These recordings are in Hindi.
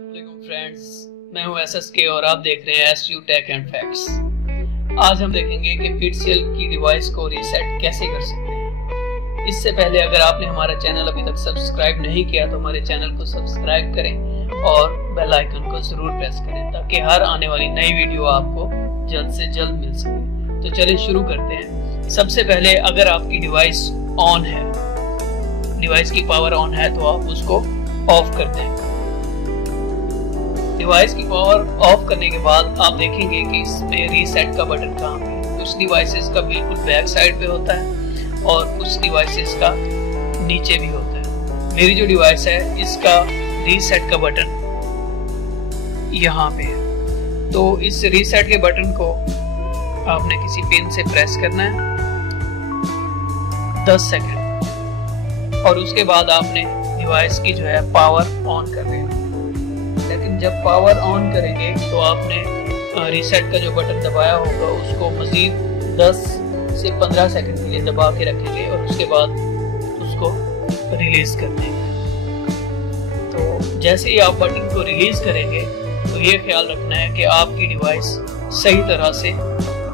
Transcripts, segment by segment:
अस्सलामुअलैकुम फ्रेंड्स, मैं हूं SSK और आप देख रहे हैं SU Tech and Facts। आज हम देखेंगे कि फिटसेल की डिवाइस को रीसेट कैसे कर सकते हैं। इससे पहले अगर आपने हमारा चैनल अभी तक सब्सक्राइब नहीं किया तो हमारे चैनल को सब्सक्राइब करें और बेल आइकन को जरूर प्रेस करें ताकि हर आने वाली नई वीडियो आपको जल्द से जल्द मिल सके। तो चलिए शुरू करते हैं। सबसे पहले अगर आपकी डिवाइस ऑन है, डिवाइस की पावर ऑन है तो आप उसको ऑफ कर दें। डिवाइस की पावर ऑफ करने के बाद आप देखेंगे कि इसमें रीसेट का बटन कहाँ है। कुछ डिवाइसेस का बिल्कुल बैक साइड पे होता है और कुछ डिवाइसेस का नीचे भी होता है। मेरी जो डिवाइस है इसका रीसेट का बटन यहाँ पे है। तो इस रीसेट के बटन को आपने किसी पिन से प्रेस करना है 10 सेकंड और उसके बाद आपने डिवाइस की जो है पावर ऑन कर देना। लेकिन जब पावर ऑन करेंगे तो आपने रीसेट का जो बटन दबाया होगा उसको मजीद 10 से 15 सेकंड के लिए दबा के रखेंगे और उसके बाद उसको रिलीज कर देंगे। तो जैसे ही आप बटन को रिलीज करेंगे तो ये ख्याल रखना है कि आपकी डिवाइस सही तरह से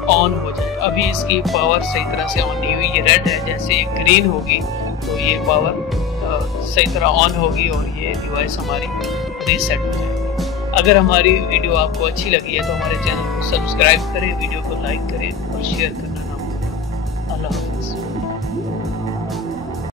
ऑन हो जाए। अभी इसकी पावर सही तरह से ऑन नहीं हुई, ये रेड है। जैसे ये ग्रीन होगी तो ये पावर सही तरह ऑन होगी और ये डिवाइस हमारी रीसेट हो जाएगी। अगर हमारी वीडियो आपको अच्छी लगी है तो हमारे चैनल को सब्सक्राइब करें, वीडियो को लाइक करें और शेयर करें।